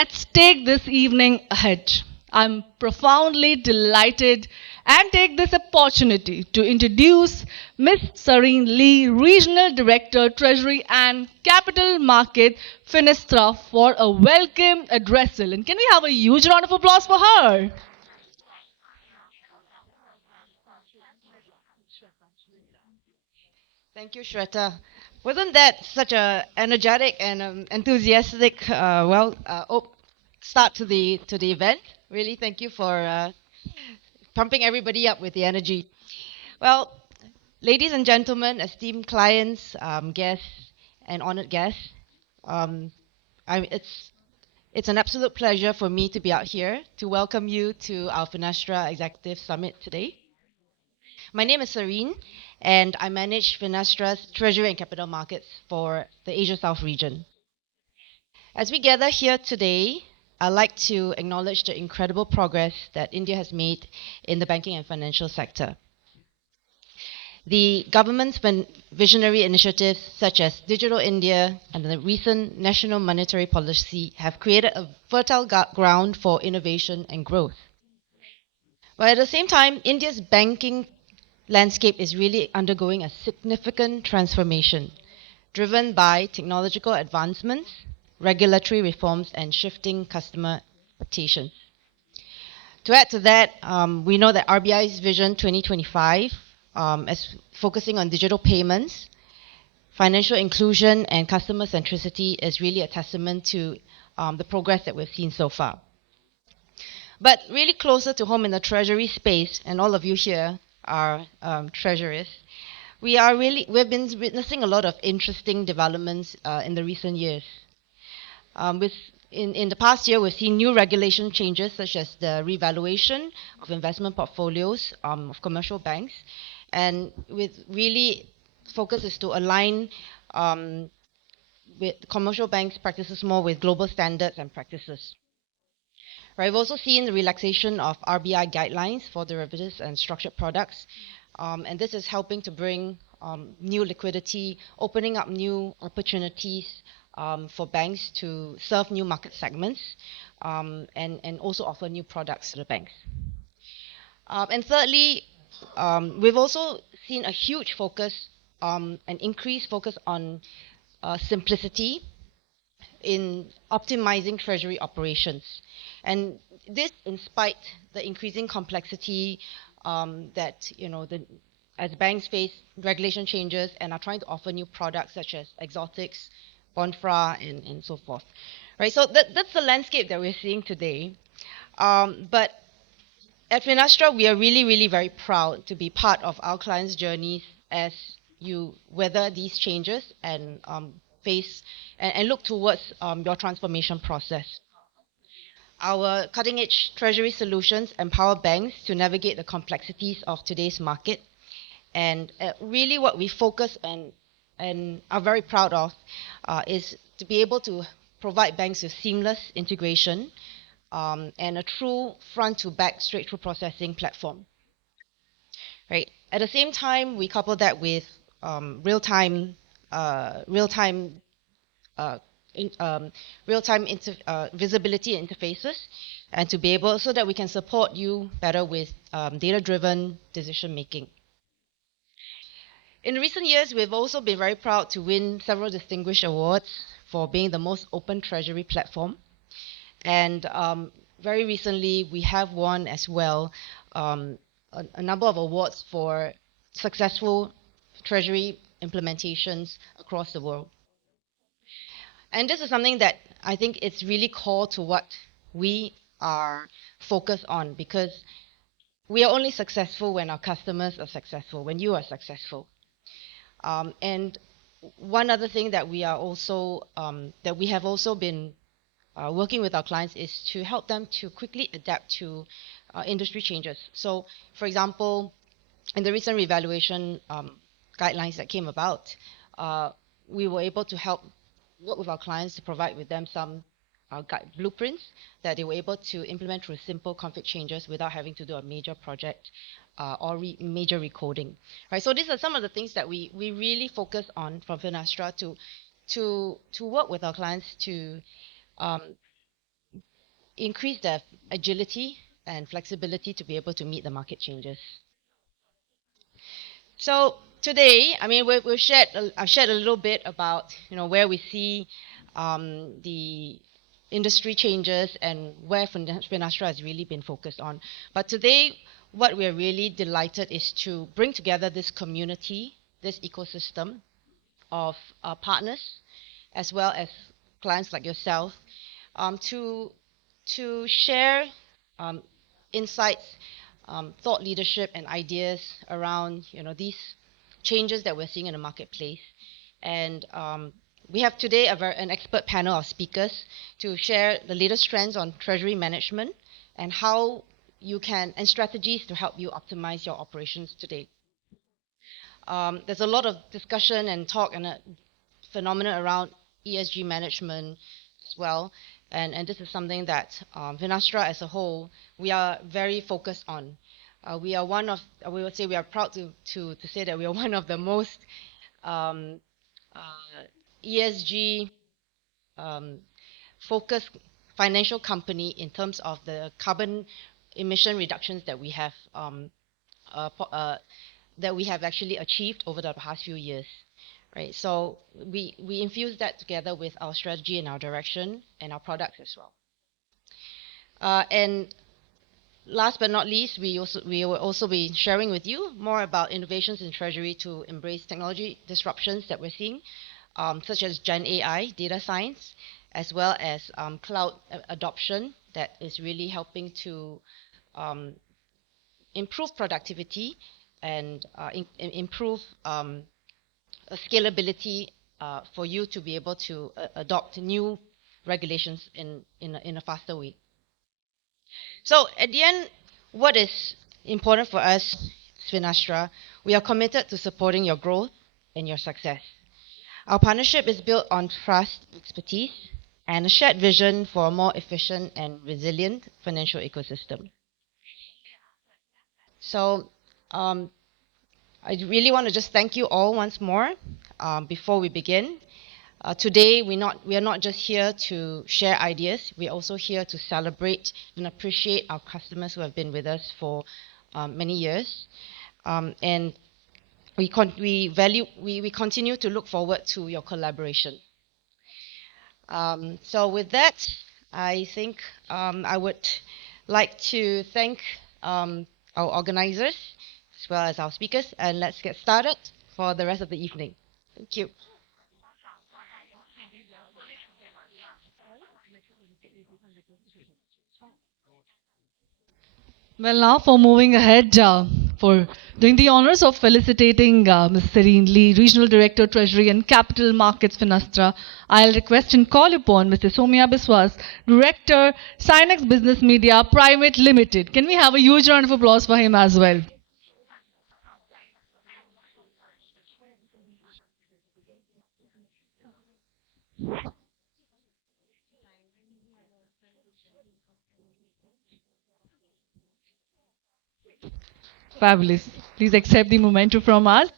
Let's take this evening ahead. I'm profoundly delighted and take this opportunity to introduce Miss Serene Lee, Regional Director, Treasury and Capital Market, Finastra, for a welcome address. And can we have a huge round of applause for her? Thank you, Shweta. Wasn't that such a energetic and enthusiastic, start to the event? Really, thank you for pumping everybody up with the energy. Well, ladies and gentlemen, esteemed clients, guests, and honored guests, um, it's an absolute pleasure for me to be out here to welcome you to our Finastra Executive Summit today. My name is Serene, and I manage Finastra's Treasury and Capital Markets for the Asia South region. As we gather here today, I'd like to acknowledge the incredible progress that India has made in the banking and financial sector. The government's visionary initiatives such as Digital India and the recent national monetary policy have created a fertile ground for innovation and growth. But at the same time, India's banking landscape is really undergoing a significant transformation, driven by technological advancements, regulatory reforms, and shifting customer expectations. To add to that, we know that RBI's Vision 2025, as focusing on digital payments, financial inclusion, and customer centricity, is really a testament to the progress that we've seen so far. But really closer to home in the treasury space, and all of you here are treasurers, we've been witnessing a lot of interesting developments in the recent years. In the past year, we've seen new regulation changes such as the revaluation of investment portfolios of commercial banks, and with really focus is to align with commercial banks' practices more with global standards and practices. Right, we've also seen the relaxation of RBI guidelines for derivatives and structured products, and this is helping to bring new liquidity, opening up new opportunities for banks to serve new market segments, and also offer new products to the banks. And thirdly, we've also seen a huge focus, an increased focus on simplicity in optimizing treasury operations. And this, in spite the increasing complexity that as banks face regulation changes and are trying to offer new products such as exotics, bonfra, and so forth. Right. So that's the landscape that we're seeing today. But at Finastra, we are really, really very proud to be part of our clients' journeys as you weather these changes and face and look towards your transformation process. Our cutting-edge treasury solutions empower banks to navigate the complexities of today's market. And really what we focus and are very proud of is to be able to provide banks with seamless integration and a true front-to-back straight-through processing platform. Right. At the same time, we couple that with real-time uh, visibility interfaces, and to be able so that we can support you better with data-driven decision making. In recent years, we've also been very proud to win several distinguished awards for being the most open treasury platform. And very recently, we have won as well a number of awards for successful treasury implementations across the world. And this is something that I think it's really core to what we are focused on, because we are only successful when our customers are successful, when you are successful. And one other thing that we have also been working with our clients is to help them to quickly adapt to industry changes. So, for example, in the recent revaluation guidelines that came about, we were able to help work with our clients to provide with them some blueprints that they were able to implement through simple config changes without having to do a major project or major recoding. Right. So these are some of the things that we really focus on from Finastra to work with our clients to increase their agility and flexibility to be able to meet the market changes. So today, I mean, I've shared a little bit about where we see the industry changes and where Finastra has really been focused on. But today, what we're really delighted is to bring together this community, this ecosystem of partners, as well as clients like yourself, to share insights, thought leadership, and ideas around these changes that we're seeing in the marketplace. And we have today an expert panel of speakers to share the latest trends on treasury management and how you can, and strategies to help you optimize your operations today. There's a lot of discussion and talk and a phenomenon around ESG management as well. And this is something that Finastra as a whole, we are very focused on. We would say we are proud to say that we are one of the most ESG focused financial company in terms of the carbon emission reductions that we have actually achieved over the past few years. Right, so we infuse that together with our strategy and our direction and our products as well. And last but not least, we will also be sharing with you more about innovations in Treasury to embrace technology disruptions that we're seeing, such as Gen AI, data science, as well as cloud adoption that is really helping to improve productivity and improve scalability for you to be able to adopt new regulations in a faster way. So at the end, what is important for us, Finastra, we are committed to supporting your growth and your success. Our partnership is built on trust, expertise, and a shared vision for a more efficient and resilient financial ecosystem. So I really want to just thank you all once more before we begin. Today, we are not just here to share ideas. We're also here to celebrate and appreciate our customers who have been with us for many years. And we continue to look forward to your collaboration. So with that, I think I would like to thank our organizers as well as our speakers, and let's get started for the rest of the evening. Thank you. Well, now for moving ahead, for doing the honors of felicitating Ms. Serene Lee, Regional Director, Treasury and Capital Markets, Finastra, I'll request and call upon Mr. Soumya Biswas, Director, Sinex Business Media Private Limited. Can we have a huge round of applause for him as well? Fabulous. Please accept the memento from us.